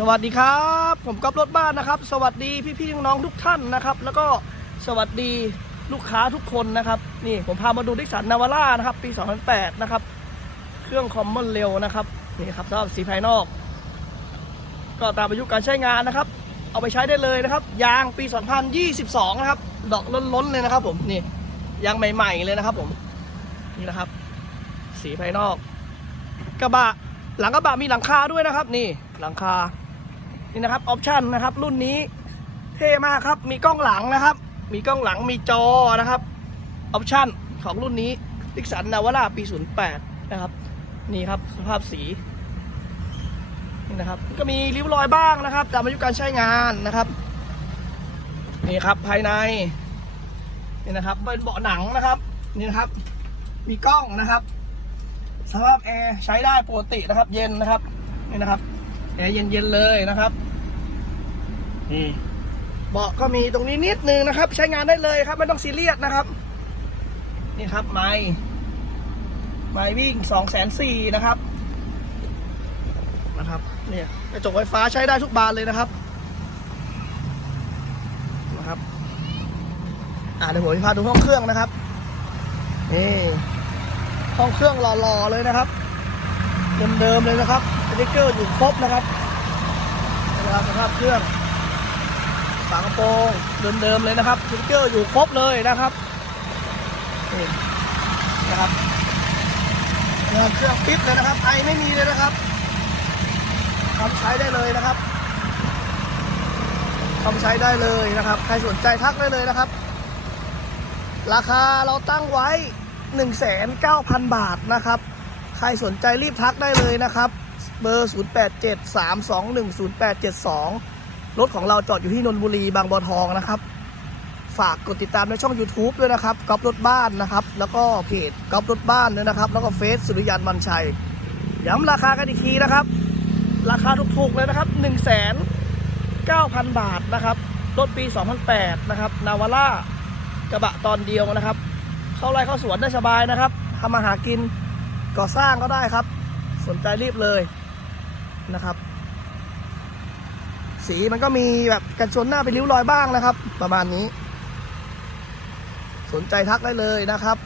สวัสดีครับ ผมก๊อฟรถบ้านนะครับ สวัสดีพี่ๆน้องๆทุกท่านนะครับ แล้วก็สวัสดีลูกค้าทุกคนนะครับ นี่ผมพามาดูดิสันนาวาร่านะครับปี 2008 นะครับ เครื่องคอมมอนเร็วนะครับนี่ครับสำหรับสีภายนอก ก็ตามอายุการใช้งานนะครับ เอาไปใช้ได้เลยนะครับ ยางปี 2022 นะครับ ดอกล้นๆเลยนะครับ ผมนี่ยางใหม่ ๆ เลยนะครับ ผมนี่นะครับ สีภายนอก กระบะหลังกระบะมีหลังคาด้วยนะครับ นี่หลังคา นี่นะครับออปชันนะครับ รุ่นนี้เท่มากครับ มีกล้องหลังนะครับ มีกล้องหลังมีจอนะครับออปชันของรุ่นนี้ดิกสันนาวาร่าปี 08 นะครับ นี่ครับสภาพสีนี่นะครับ ก็มีริ้วรอยบ้างนะครับ ตามอายุการใช้งานนะครับ นี่ครับภายในนี่นะครับเป็นเบาะหนังนะครับนี่นะครับ มีกล้องนะครับสภาพแอร์ใช้ได้ปกตินะครับ เย็นนะครับนี่นะครับ แอร์เย็นๆเลยนะครับนี่เบาะก็มีตรงนี้นิดนึงนะครับ ใช้งานได้เลยครับไม่ต้องซีเรียสนะครับ นี่ครับไม้ไม้วิ่งสองแสนสี่นะครับนะครับเนี่ยกระจกไฟฟ้าใช้ได้ทุกบานเลยนะครับนะครับอ่าเดี๋ยวผมจะพาดูห้องเครื่องนะครับนี่ห้องเครื่องหล่อๆเลยนะครับเดิมๆเลยนะครับส ติ๊กเกอร์อยู่ครบนะครับนะครับสภาพเครื่องฝากระโปรงเดิมๆเลยนะครับสติ๊กเกอร์อยู่ครบเลยนะครับนี่นะครับนะครับเครื่องปิดเลยนะครับไอไม่มีเลยนะครับทำใช้ได้เลยนะครับทำใช้ได้เลยนะครับ ใครสนใจทักได้เลยนะครับ ราคาเราตั้งไว้ 1,900 0 บาทนะครับ ใครสนใจรีบทักได้เลยนะครับ เบอร์ 0873210872 รถของเราจอดอยู่ที่นนทบุรีบางบัวทองนะครับ ฝากกดติดตามในช่อง YouTube ด้วยนะครับก๊อฟรถบ้านนะครับ แล้วก็เพจก๊อฟรถบ้านด้วยนะครับ แล้วก็เฟซสุริยันมันชัย ย้ำราคากันอีกทีนะครับ ราคาถูกๆเลยนะครับ 1 9 0 0 0 บาทนะครับรถปี 2008 นะครับ นาวาร่ากระบะตอนเดียวนะครับ เข้าไร่เข้าสวนได้สบายนะครับทำมาหากินก่อสร้างก็ได้ครับ สนใจรีบเลย นะครับ สีมันก็มีแบบกันชนหน้าเป็นริ้วรอยบ้างนะครับ ประมาณนี้ สนใจทักได้เลยนะครับ